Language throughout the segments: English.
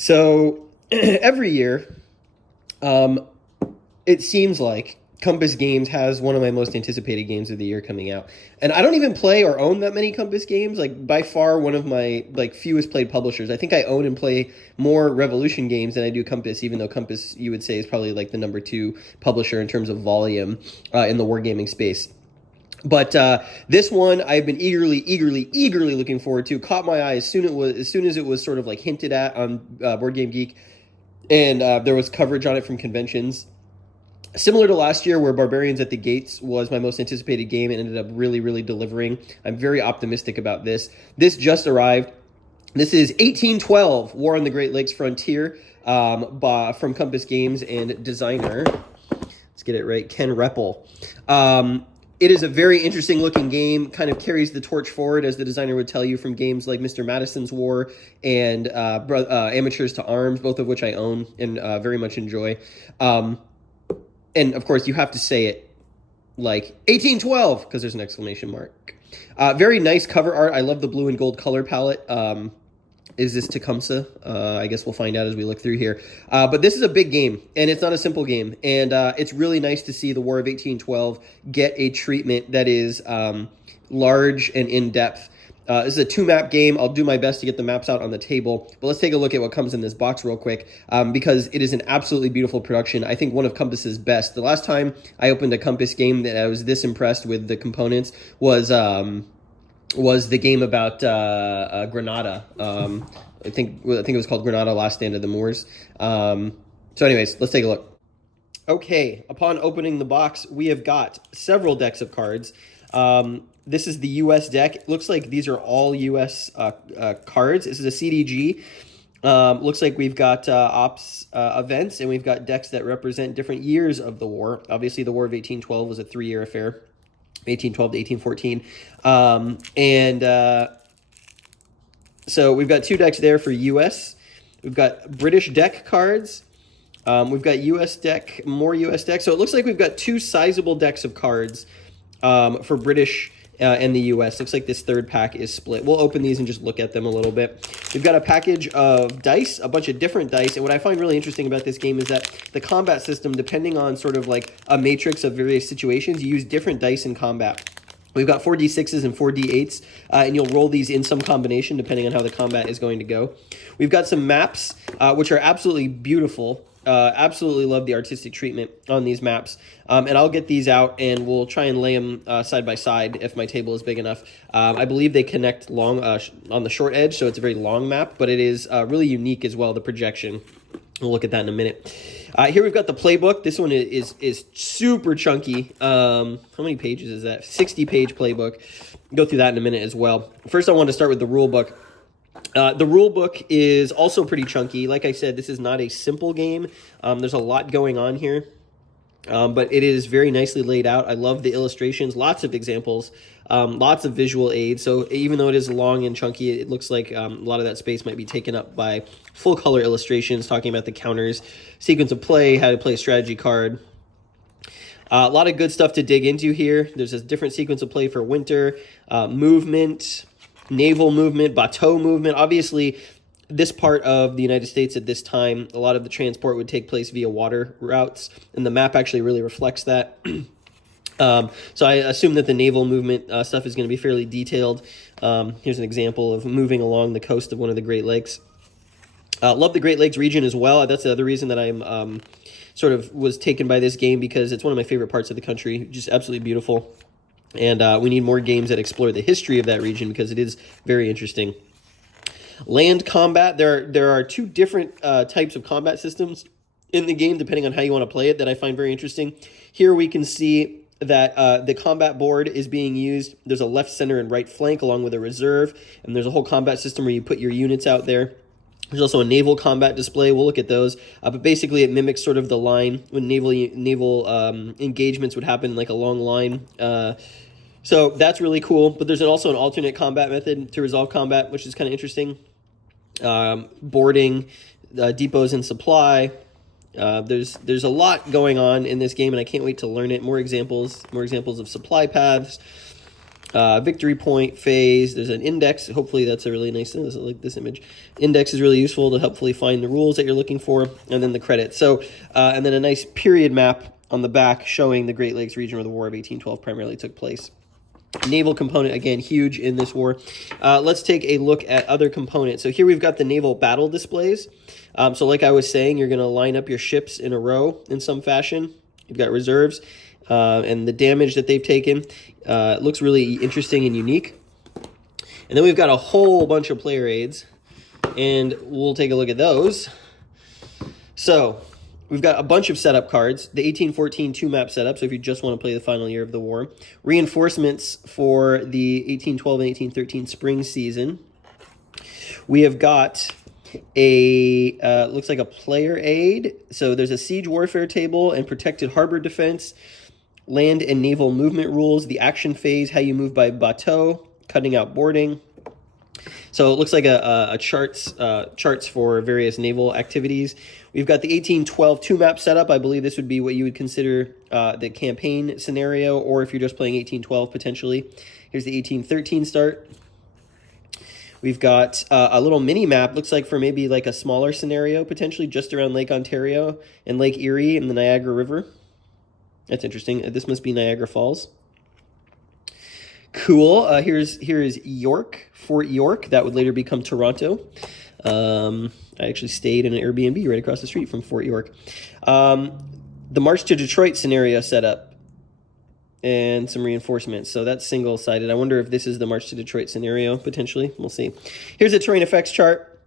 So every year, um, it seems like Compass Games has one of my most anticipated games of the year coming out. And I don't even play or own that many Compass games. Like by far one of my fewest played publishers. I think I own and play more Revolution games than I do Compass, even though Compass you would say is probably like the number two publisher in terms of volume in the wargaming space. But this one I've been eagerly looking forward to. Caught my eye as soon as it was sort of like hinted at on Board Game Geek, and there was coverage on it from conventions. Similar to last year, where Barbarians at the Gates was my most anticipated game and ended up really delivering. I'm very optimistic about this. This just arrived. This is 1812, War on the Great Lakes Frontier, from Compass Games and designer, let's get it right, Ken Reppel. It is a very interesting looking game, kind of carries the torch forward, as the designer would tell you, from games like Mr. Madison's War and Amateurs to Arms, both of which I own and very much enjoy. And of course, you have to say it like 1812 because there's an exclamation mark. Very nice cover art. I love the blue and gold color palette. Is this Tecumseh? I guess we'll find out as we look through here. But this is a big game, and it's not a simple game. And it's really nice to see the War of 1812 get a treatment that is large and in-depth. This is a two-map game. I'll do my best to get the maps out on the table. But let's take a look at what comes in this box real quick, because it is an absolutely beautiful production. I think one of Compass's best. The last time I opened a Compass game that I was this impressed with the components was the game about Granada. I think it was called Granada: Last Stand of the Moors. So anyways, let's take a look. Okay, upon opening the box, we have got several decks of cards. This is the U.S. deck. It looks like these are all U.S. Cards. This is a CDG. Looks like we've got ops events, and we've got decks that represent different years of the war. Obviously, the War of 1812 was a 3-year affair, 1812 to 1814. So we've got two decks there for U.S. We've got British deck cards. We've got U.S. deck, more U.S. decks. So it looks like we've got two sizable decks of cards for British and the U.S. Looks like this third pack is split. We'll open these and just look at them a little bit. We've got a package of dice, a bunch of different dice. And what I find really interesting about this game is that the combat system, depending on sort of like a matrix of various situations, you use different dice in combat. We've got 4d6s and 4d8s, and you'll roll these in some combination depending on how the combat is going to go. We've got some maps, which are absolutely beautiful. Absolutely love the artistic treatment on these maps. And I'll get these out and we'll try and lay them side by side if my table is big enough. I believe they connect long on the short edge, so it's a very long map, but it is really unique as well, the projection. We'll look at that in a minute. Here we've got the playbook. This one is super chunky. How many pages is that? 60-page playbook. Go through that in a minute as well. First, I want to start with the rule book. The rule book is also pretty chunky. Like I said, this is not a simple game. There's a lot going on here, but it is very nicely laid out. I love the illustrations, lots of examples, lots of visual aids. So even though it is long and chunky, it looks like a lot of that space might be taken up by full color illustrations talking about the counters, sequence of play, how to play a strategy card. A lot of good stuff to dig into here. There's a different sequence of play for winter, movement, naval movement, bateau movement. Obviously, this part of the United States at this time, a lot of the transport would take place via water routes, and the map actually really reflects that. So I assume that the naval movement stuff is going to be fairly detailed. Here's an example of moving along the coast of one of the Great Lakes. Love the Great Lakes region as well. That's the other reason that I'm sort of was taken by this game, because it's one of my favorite parts of the country. Just absolutely beautiful. And we need more games that explore the history of that region because it is very interesting. Land combat. There are two different types of combat systems in the game, depending on how you want to play it, that I find very interesting. Here we can see that the combat board is being used. There's a left, center, and right flank along with a reserve. And there's a whole combat system where you put your units out there. There's also a naval combat display. We'll look at those. But basically, it mimics sort of the line when naval engagements would happen, like a long line. So that's really cool. But there's also an alternate combat method to resolve combat, which is kind of interesting. Boarding, depots and supply. There's a lot going on in this game, and I can't wait to learn it. More examples of supply paths. victory point, phase. There's an index. Hopefully that's a really nice thing. Like this image. Index is really useful to helpfully find the rules that you're looking for, and then the credits. So, and then a nice period map on the back showing the Great Lakes region where the War of 1812 primarily took place. Naval component, again, huge in this war. Let's take a look at other components. So here we've got the naval battle displays. So like I was saying, you're going to line up your ships in a row in some fashion. You've got reserves and the damage that they've taken. It looks really interesting and unique. And then we've got a whole bunch of player aids, and we'll take a look at those. So we've got a bunch of setup cards. The 1814 two-map setup, so if you just want to play the final year of the war. Reinforcements for the 1812 and 1813 spring season. We have got a, looks like a player aid. So there's a siege warfare table and protected harbor defense, land and naval movement rules, the action phase, how you move by bateau, cutting out boarding. So it looks like a charts for various naval activities. We've got the 1812 two-map setup. I believe this would be what you would consider the campaign scenario, or if you're just playing 1812 potentially. Here's the 1813 start. We've got a little mini map, looks like for maybe like a smaller scenario, potentially just around Lake Ontario and Lake Erie and the Niagara River. That's interesting. This must be Niagara Falls. Cool. Here is York, Fort York. That would later become Toronto. I actually stayed in an Airbnb right across the street from Fort York. The March to Detroit scenario setup and some reinforcements. So that's single-sided. I wonder if this is the March to Detroit scenario, potentially. We'll see. Here's a terrain effects chart.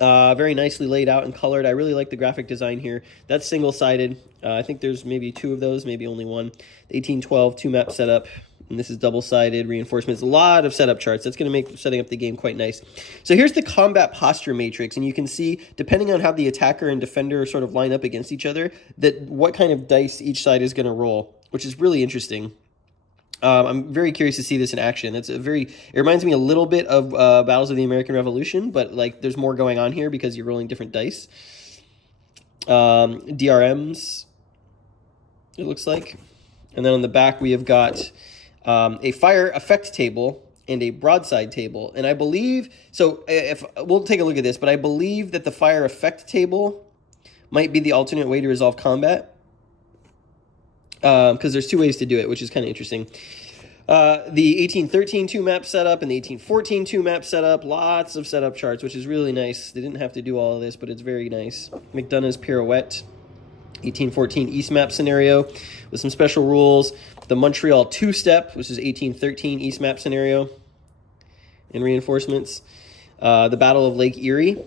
Very nicely laid out and colored. I really like the graphic design here. That's single-sided. I think there's maybe two of those, maybe only one. The 1812 two-map setup. And this is double-sided reinforcements. A lot of setup charts. That's going to make setting up the game quite nice. So here's the combat posture matrix, and you can see, depending on how the attacker and defender sort of line up against each other, that what kind of dice each side is going to roll, which is really interesting. I'm very curious to see this in action. It reminds me a little bit of Battles of the American Revolution, but like there's more going on here because you're rolling different dice. DRMs, it looks like. And then on the back we have got a fire effect table and a broadside table. And I believe, so if we'll take a look at this, but I believe that the fire effect table might be the alternate way to resolve combat. Because there's two ways to do it, which is kind of interesting. The 1813 two-map setup and the 1814 two-map setup, lots of setup charts, which is really nice. They didn't have to do all of this, but it's very nice. McDonough's Pirouette, 1814 East map scenario with some special rules. The Montreal two-step, which is 1813 East map scenario and reinforcements. The Battle of Lake Erie.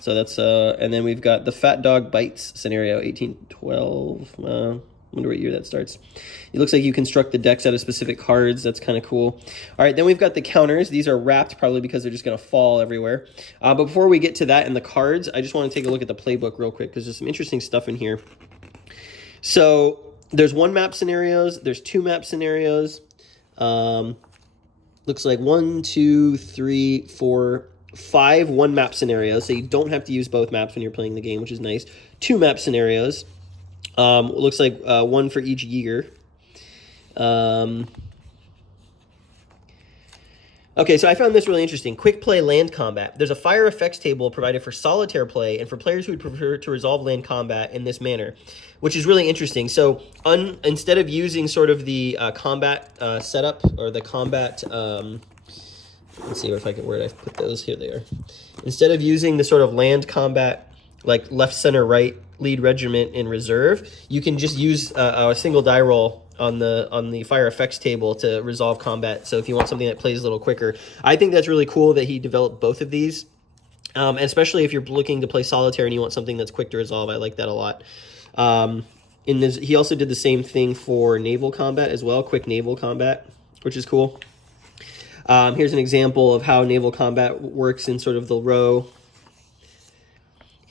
So that's, and then we've got the Fat Dog Bites scenario, 1812. I wonder what year that starts. It looks like you construct the decks out of specific cards. That's kind of cool. All right, then we've got the counters. These are wrapped probably because they're just going to fall everywhere. But before we get to that and the cards, I just want to take a look at the playbook real quick because there's some interesting stuff in here. So there's one map scenarios. There's two map scenarios. Looks like 1, 2, 3, 4, 5 one map scenarios. So you don't have to use both maps when you're playing the game, which is nice. Two map scenarios. Looks like one for each year. Okay, so I found this really interesting. Quick play land combat. There's a fire effects table provided for solitaire play and for players who would prefer to resolve land combat in this manner, which is really interesting. So instead of using sort of the combat setup or the combat, let's see if I can, where did I put those? Here they are. Instead of using the sort of land combat, like left, center, right, lead regiment in reserve, you can just use a single die roll on the fire effects table to resolve combat. So if you want something that plays a little quicker, I think that's really cool that he developed both of these. And especially if you're looking to play solitaire and you want something that's quick to resolve, I like that a lot. He also did the same thing for naval combat as well, quick naval combat, which is cool. Here's an example of how naval combat works in sort of the row.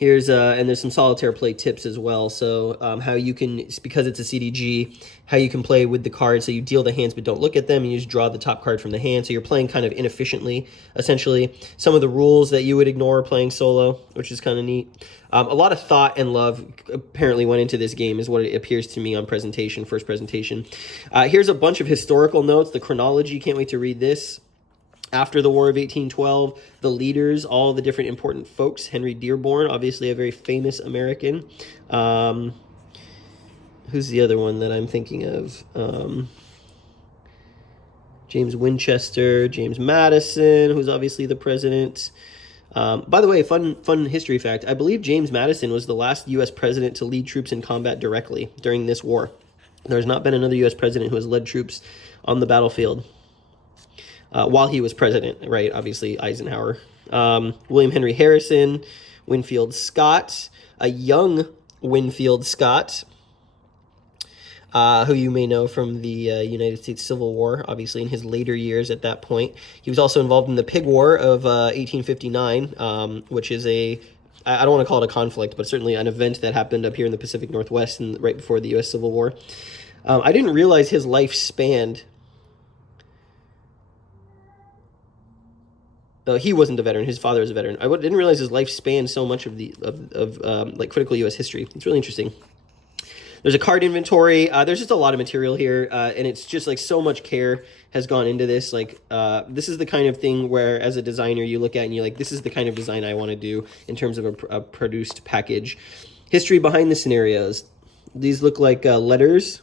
Here's and there's some solitaire play tips as well. So how you can, because it's a CDG, how you can play with the cards. So you deal the hands but don't look at them, and you just draw the top card from the hand. So you're playing kind of inefficiently, essentially. Some of the rules that you would ignore playing solo, which is kind of neat. A lot of thought and love apparently went into this game, is what it appears to me on presentation, first presentation. Here's a bunch of historical notes, the chronology. Can't wait to read this. After the War of 1812, the leaders, all the different important folks. Henry Dearborn, obviously a very famous American. Who's the other one that I'm thinking of? James Winchester, James Madison, who's obviously the president. By the way, fun history fact. I believe James Madison was the last U.S. president to lead troops in combat directly during this war. There's not been another U.S. president who has led troops on the battlefield while he was president, right? Obviously, Eisenhower. William Henry Harrison, Winfield Scott, a young Winfield Scott, who you may know from the United States Civil War, obviously in his later years at that point. He was also involved in the Pig War of 1859, which is I don't want to call it a conflict, but certainly an event that happened up here in the Pacific Northwest and right before the U.S. Civil War. I didn't realize his life spanned... he wasn't a veteran. His father was a veteran. I didn't realize his life spanned so much of like critical U.S. history. It's really interesting. There's a card inventory. There's just a lot of material here, and it's just like so much care has gone into this. Like this is the kind of thing where, as a designer, you look at and you're like, this is the kind of design I want to do in terms of a produced package. History behind the scenarios. These look like letters.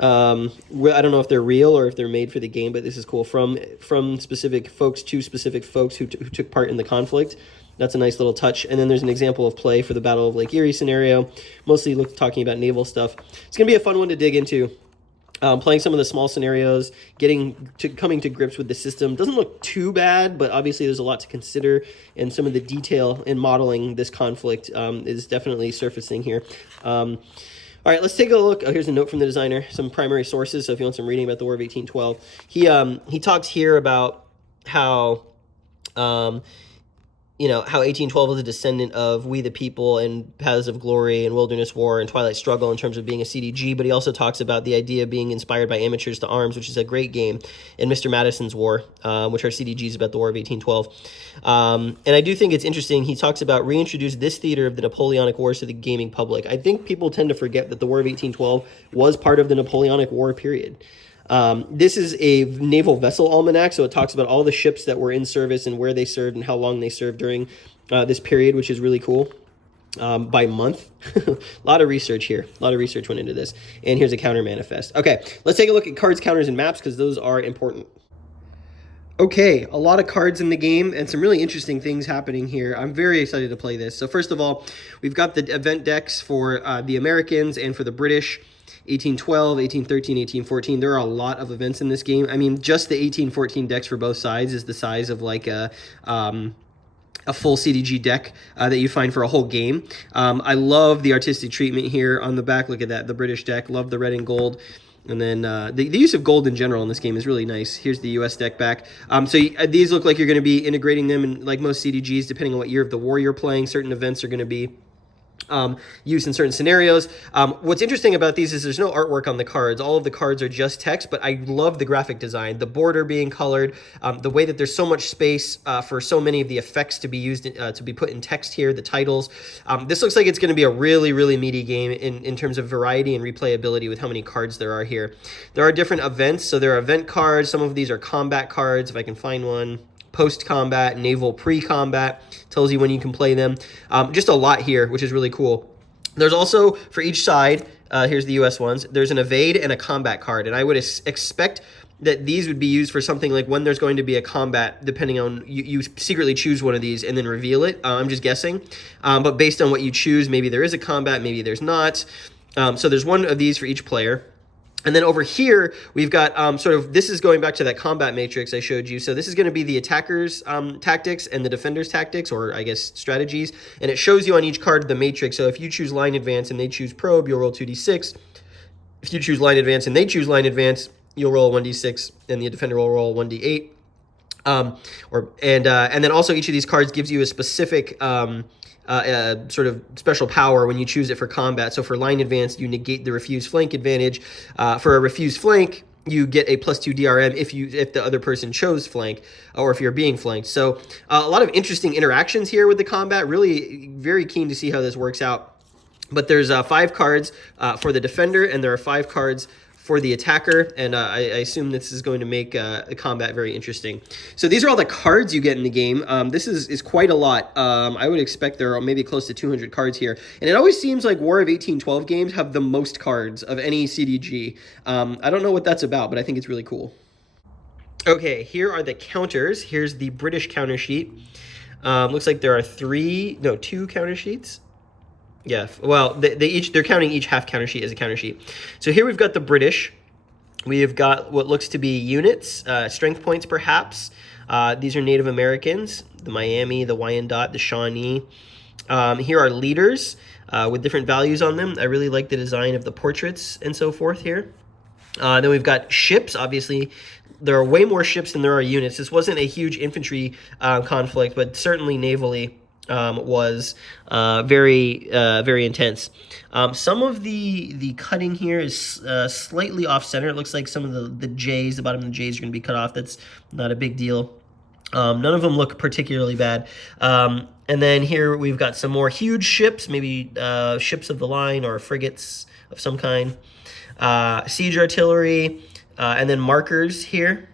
I don't know if they're real or if they're made for the game, but this is cool. From specific folks to specific folks who took part in the conflict. That's a nice little touch. And then there's an example of play for the Battle of Lake Erie scenario, mostly talking about naval stuff. It's going to be a fun one to dig into. Playing some of the small scenarios, coming to grips with the system. Doesn't look too bad, but obviously there's a lot to consider, and some of the detail in modeling this conflict is definitely surfacing here. All right, let's take a look. Oh, here's a note from the designer, some primary sources. So if you want some reading about the War of 1812, he talks here about how, how 1812 was a descendant of We the People and Paths of Glory and Wilderness War and Twilight Struggle in terms of being a CDG, but he also talks about the idea of being inspired by Amateurs to Arms, which is a great game, and Mr. Madison's War, which are CDGs about the War of 1812. And I do think it's interesting. He talks about reintroduce this theater of the Napoleonic Wars to the gaming public. I think people tend to forget that the War of 1812 was part of the Napoleonic War period. This is a naval vessel almanac, so it talks about all the ships that were in service and where they served and how long they served during this period, which is really cool. By month. A lot of research here. A lot of research went into this. And here's a counter manifest. Okay, let's take a look at cards, counters, and maps, because those are important. Okay, a lot of cards in the game and some really interesting things happening here. I'm very excited to play this. So first of all, we've got the event decks for the Americans and for the British. 1812, 1813, 1814. There are a lot of events in this game. I mean, just the 1814 decks for both sides is the size of like a full CDG deck that you find for a whole game. I love the artistic treatment here on the back. Look at that, the British deck. Love the red and gold. And then the use of gold in general in this game is really nice. Here's the U.S. deck back. These look like you're going to be integrating them in, like most CDGs, depending on what year of the war you're playing. Certain events are going to be used in certain scenarios. What's interesting about these is there's no artwork on the cards. All of the cards are just text, but I love the graphic design, the border being colored, the way that there's so much space for so many of the effects to be used, to be put in text here, the titles. This looks like it's going to be a really, really meaty game in terms of variety and replayability with how many cards there are here. There are different events, so there are event cards. Some of these are combat cards, if I can find one. Post-combat, naval pre-combat, tells you when you can play them. Just a lot here, which is really cool. There's also, for each side, here's the U.S. ones, there's an evade and a combat card, and I would expect that these would be used for something like when there's going to be a combat, depending on, you secretly choose one of these and then reveal it. I'm just guessing. But based on what you choose, maybe there is a combat, maybe there's not. So there's one of these for each player. And then over here, we've got this is going back to that combat matrix I showed you. So this is going to be the attacker's tactics and the defender's tactics, or I guess strategies. And it shows you on each card the matrix. So if you choose line advance and they choose probe, you'll roll 2d6. If you choose line advance and they choose line advance, you'll roll 1d6, and the defender will roll 1d8. And then also each of these cards gives you a specific sort of special power when you choose it for combat. So for line advance, you negate the refused flank advantage. For a refused flank, you get a +2 DRM if the other person chose flank, or if you're being flanked. So a lot of interesting interactions here with the combat. Really very keen to see how this works out. But there's 5 cards for the defender, and there are 5 cards for the attacker, and I assume this is going to make the combat very interesting. So these are all the cards you get in the game. This is quite a lot. I would expect there are maybe close to 200 cards here. And it always seems like War of 1812 games have the most cards of any CDG. I don't know what that's about, but I think it's really cool. Okay, here are the counters. Here's the British counter sheet. Looks like there are 2 counter sheets. Yeah, well, they're counting each half counter sheet as a counter sheet. So here we've got the British. We have got what looks to be units, strength points perhaps. These are Native Americans, the Miami, the Wyandot, the Shawnee. Here are leaders with different values on them. I really like the design of the portraits and so forth here. Then we've got ships. Obviously, there are way more ships than there are units. This wasn't a huge infantry conflict, but certainly navally was very intense. Some of the cutting here is slightly off center. It looks like some of the J's, the bottom of the J's are going to be cut off. That's not a big deal. None of them look particularly bad. And then here we've got some more huge ships, maybe ships of the line or frigates of some kind. Siege artillery, and then markers here.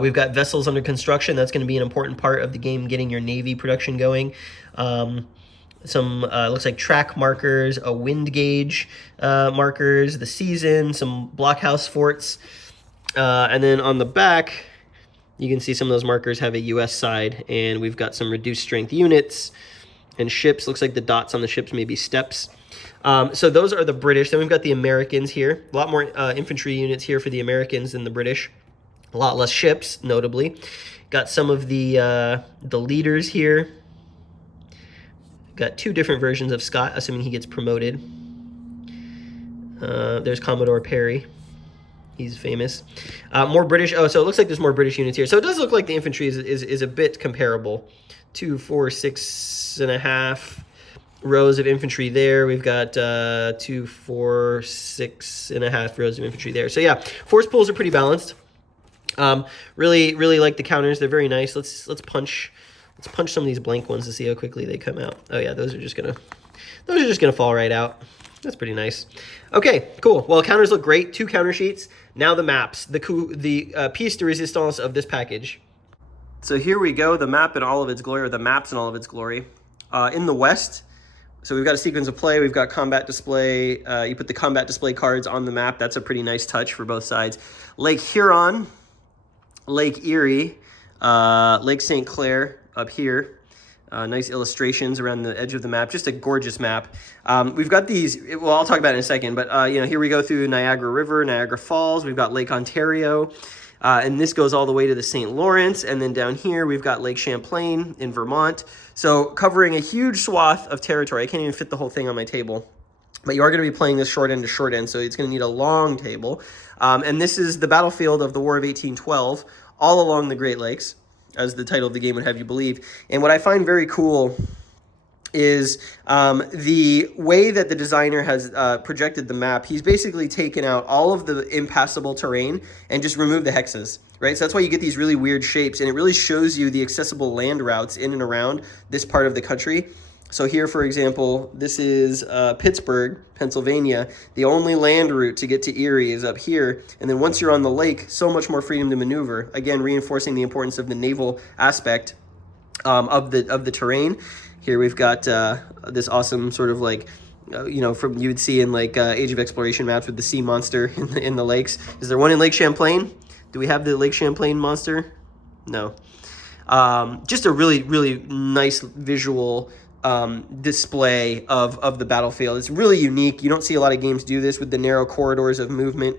We've got vessels under construction. That's going to be an important part of the game, getting your Navy production going. Some looks like track markers, a wind gauge markers, the season, some blockhouse forts. And then on the back, you can see some of those markers have a U.S. side, and we've got some reduced strength units and ships. Looks like the dots on the ships may be steps. So those are the British. Then we've got the Americans here. A lot more infantry units here for the Americans than the British. A lot less ships, notably. Got some of the leaders here. Got 2 different versions of Scott, assuming he gets promoted. There's Commodore Perry. He's famous. More British. Oh, so it looks like there's more British units here. So it does look like the infantry is a bit comparable. 2, 4, 6.5 rows of infantry there. We've got 2, 4, 6.5 rows of infantry there. So yeah, force pools are pretty balanced. Really like the counters. They're very nice. Let's punch some of these blank ones to see how quickly they come out. Oh yeah, those are just gonna fall right out. That's pretty nice. Okay, cool. Well, counters look great. 2 counter sheets. Now the maps, the pièce de résistance of this package. So here we go, the map in all of its glory, or the maps in all of its glory. In the west, so we've got a sequence of play. We've got combat display. You put the combat display cards on the map. That's a pretty nice touch for both sides. Lake Huron, Lake Erie, Lake St. Clair up here. Nice illustrations around the edge of the map. Just a gorgeous map. We've got these, well, I'll talk about it in a second, but here we go through Niagara River, Niagara Falls. We've got Lake Ontario, and this goes all the way to the St. Lawrence. And then down here, we've got Lake Champlain in Vermont. So covering a huge swath of territory. I can't even fit the whole thing on my table. But you are going to be playing this short end to short end, so it's going to need a long table. And this is the battlefield of the War of 1812, all along the Great Lakes, as the title of the game would have you believe. And what I find very cool is the way that the designer has projected the map. He's basically taken out all of the impassable terrain and just removed the hexes, right? So that's why you get these really weird shapes, and it really shows you the accessible land routes in and around this part of the country. So here, for example, this is Pittsburgh, Pennsylvania. The only land route to get to Erie is up here. And then once you're on the lake, so much more freedom to maneuver. Again, reinforcing the importance of the naval aspect of the terrain. Here we've got this awesome sort of like, from you would see in like Age of Exploration maps with the sea monster in the lakes. Is there one in Lake Champlain? Do we have the Lake Champlain monster? No. Just a really, really nice visual display of the battlefield. It's really unique. You don't see a lot of games do this with the narrow corridors of movement.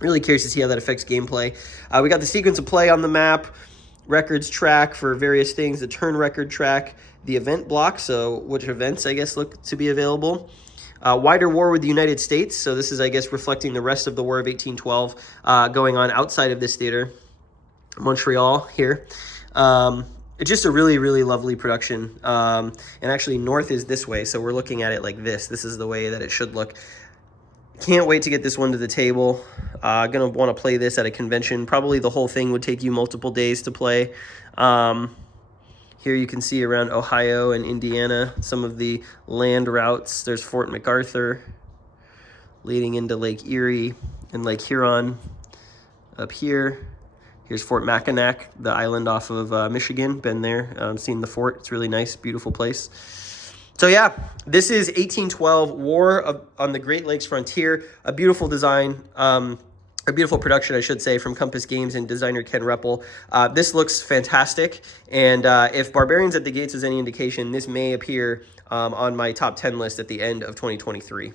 Really curious to see how that affects gameplay. We got the sequence of play on the map, records track for various things, the turn record track, the event block, so which events, I guess, look to be available. Wider war with the United States, so this is, I guess, reflecting the rest of the War of 1812 going on outside of this theater. Montreal here. It's just a really, really lovely production. And actually, north is this way, so we're looking at it like this. This is the way that it should look. Can't wait to get this one to the table. Gonna want to play this at a convention. Probably the whole thing would take you multiple days to play. Here you can see around Ohio and Indiana some of the land routes. There's Fort MacArthur leading into Lake Erie and Lake Huron up here. Here's Fort Mackinac, the island off of Michigan. Been there, seen the fort. It's really nice, beautiful place. So yeah, this is 1812 War on the Great Lakes Frontier. A beautiful design, a beautiful production, I should say, from Compass Games and designer Ken Reppel. This looks fantastic, and if Barbarians at the Gates is any indication, this may appear on my top 10 list at the end of 2023.